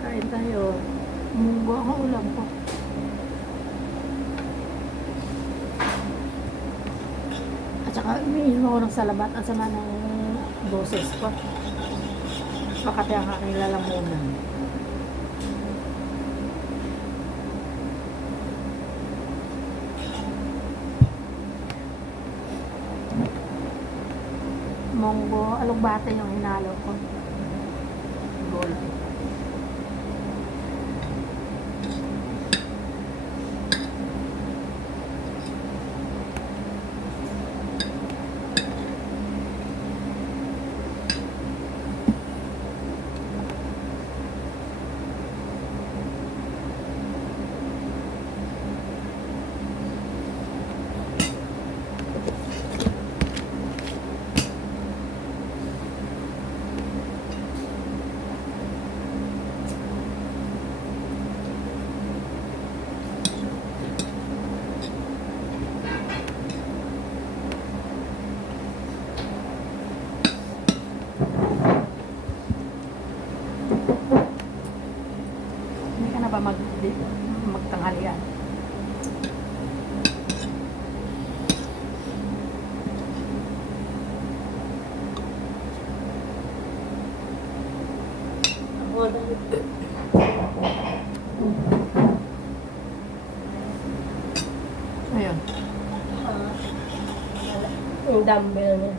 Kain tayo. Munggo ang ulam ko. At saka umiinom ako ng salabat. Ang sama ng boses ko. Makati ang aking lalamunan. Munggo, alugbate yung hinalo ko. Gold. Hindi ka na ba magtanghalian? Ayun. Yung dumbbell niya.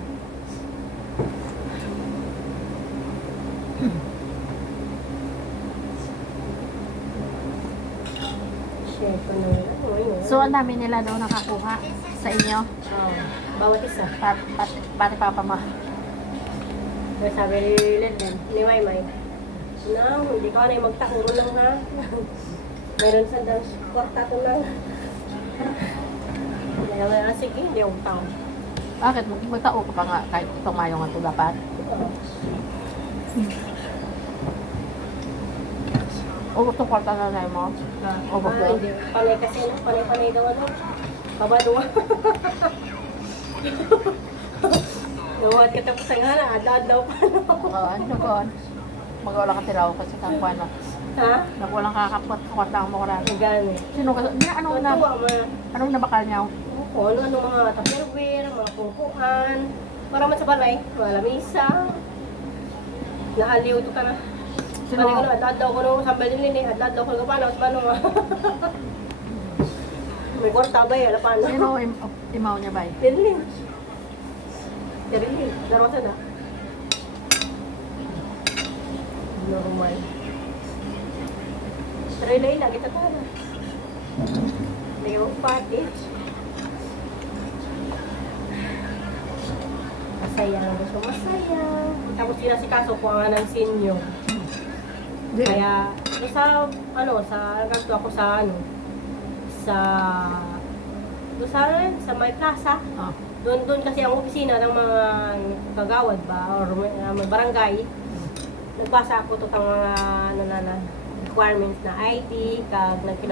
Share ko na yun. So, ang dami nila daw nakakuha sa inyo. Bawat isa. Pati papa mo. Kaya sabi ni Lenlen, ni Maymay, no, hindi ka na yung magtakuro lang ha. Meron sa kwarta ko lang. Kaya nga, sige, hindi akong tao. Bakit? Magtao ka pa nga kahit tumayo nga ito dapat. O gusto kwarta na na mo? O gusto? Hindi. Panay kasi, panay daw ano. Babado. Nawad ka tapos ang hana, adad daw pa no. Ano ko? Mag-wala ka tiraw kasi kapwa na. Ha? Nagwalang kakapot kwarta ang mga rin. Ang gani. Sino ka? Anong nabakal niya? Kung ano mga tupperware, mga pungkuan. Para man sa balay, mga lamisa. Naaliw to ka na. Sino? Sino? Adad daw ko nung sambal din eh. Adad daw ko nung kapanaw. Sa manong may kwarta ba yan? Paano? Sino imaw niya ba? Rinlin. Rinlin. Darwasa na. Normal. Pero ila-ila, kita tala. Hindi mo pati. Masaya lang gusto masaya. Tapos sinasikaso ko nga ng sinyo. Kaya, sa, ano, sa, nagkakto ako sa, ano, sa may plaza. Ah. Doon kasi ang opisina ng mga kagawad ba, or may barangay. Nagbasa ako to ng mga requirements na ID, kag nagpilap